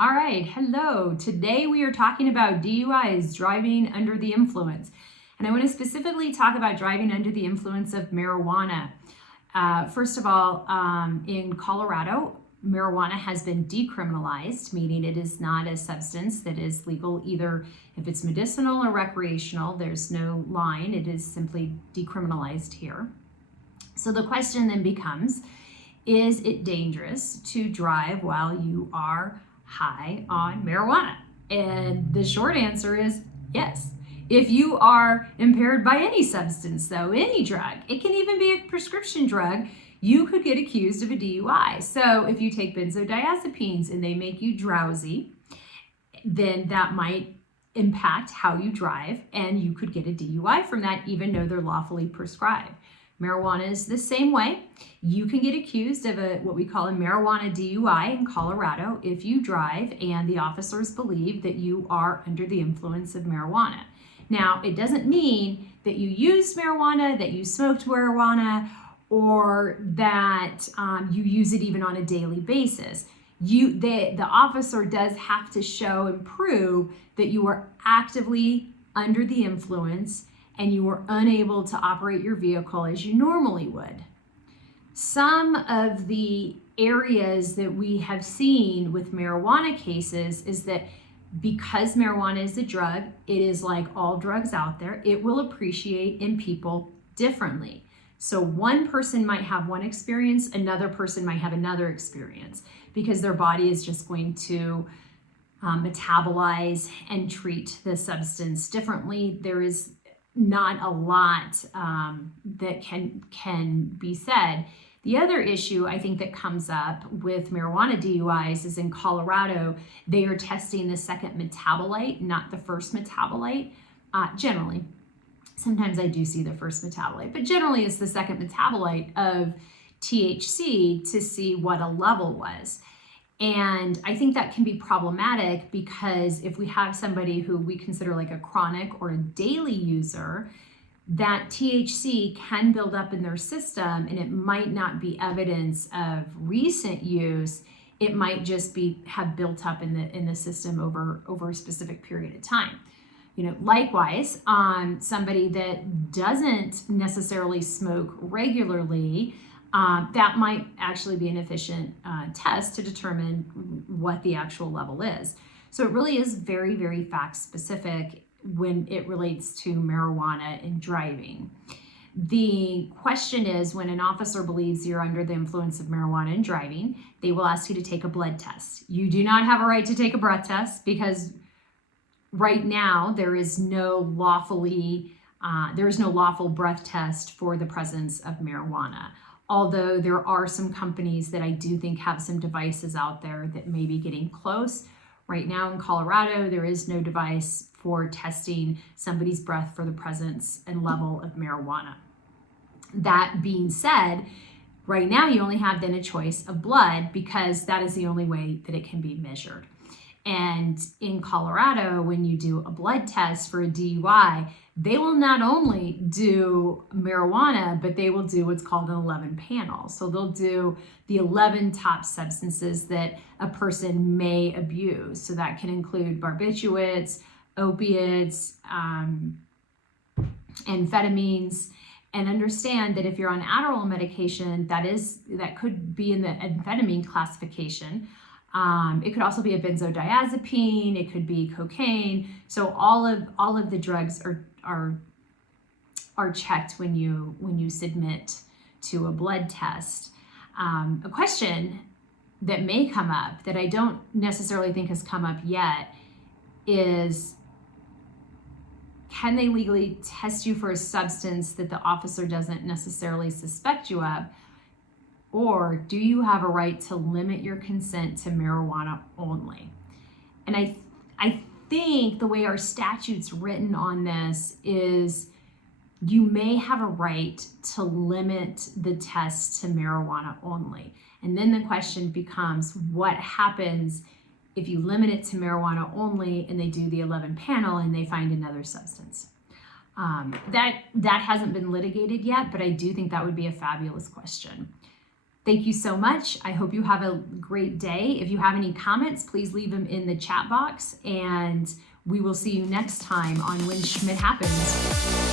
All right, hello. Today we are talking about DUIs, driving under the influence. And I want to specifically talk about driving under the influence of marijuana. First of all, in Colorado, marijuana has been decriminalized, meaning it is not a substance that is legal either if it's medicinal or recreational. There's no line. It is simply decriminalized here. So the question then becomes, is it dangerous to drive while you are high on marijuana? And the short answer is yes. If you are impaired by any substance, though, any drug, it can even be a prescription drug, you could get accused of a DUI. So if you take benzodiazepines and they make you drowsy, then that might impact how you drive, and you could get a DUI from that, even though they're lawfully prescribed. Marijuana is the same way. You can get accused of what we call a marijuana DUI in Colorado if you drive and the officers believe that you are under the influence of marijuana. Now, it doesn't mean that you used marijuana, that you smoked marijuana, or that you use it even on a daily basis. The officer does have to show and prove that you are actively under the influence and you were unable to operate your vehicle as you normally would. Some of the areas that we have seen with marijuana cases is that because marijuana is a drug, it is like all drugs out there, it will appreciate in people differently. So one person might have one experience, another person might have another experience, because their body is just going to metabolize and treat the substance differently. There is not a lot that can be said. The other issue I think that comes up with marijuana DUIs is in Colorado, they are testing the second metabolite, not the first metabolite, generally. Sometimes I do see the first metabolite, but generally it's the second metabolite of THC to see what a level was. And I think that can be problematic because if we have somebody who we consider like a chronic or a daily user, that THC can build up in their system, and it might not be evidence of recent use. It might just have built up in the system over a specific period of time. Likewise, somebody that doesn't necessarily smoke regularly, that might actually be an efficient test to determine what the actual level is. So it really is very, very fact specific when it relates to marijuana and driving. The question is, when an officer believes you're under the influence of marijuana and driving, they will ask you to take a blood test. You do not have a right to take a breath test because right now there is no lawful breath test for the presence of marijuana. Although there are some companies that I do think have some devices out there that may be getting close. Right now in Colorado, there is no device for testing somebody's breath for the presence and level of marijuana. That being said, right now you only have then a choice of blood because that is the only way that it can be measured. And in Colorado, when you do a blood test for a DUI, they will not only do marijuana, but they will do what's called an 11 panel. So they'll do the 11 top substances that a person may abuse. So that can include barbiturates, opiates, amphetamines. And understand that if you're on Adderall medication, that could be in the amphetamine classification. It could also be a benzodiazepine, it could be cocaine. So all of the drugs are checked when you submit to a blood test. A question that may come up that I don't necessarily think has come up yet is, can they legally test you for a substance that the officer doesn't necessarily suspect you of? Or do you have a right to limit your consent to marijuana only? And I think the way our statute's written on this is you may have a right to limit the test to marijuana only. And then the question becomes, what happens if you limit it to marijuana only and they do the 11 panel and they find another substance? That hasn't been litigated yet, but I do think that would be a fabulous question. Thank you so much. I hope you have a great day. If you have any comments, please leave them in the chat box, and we will see you next time on When Schmidt Happens.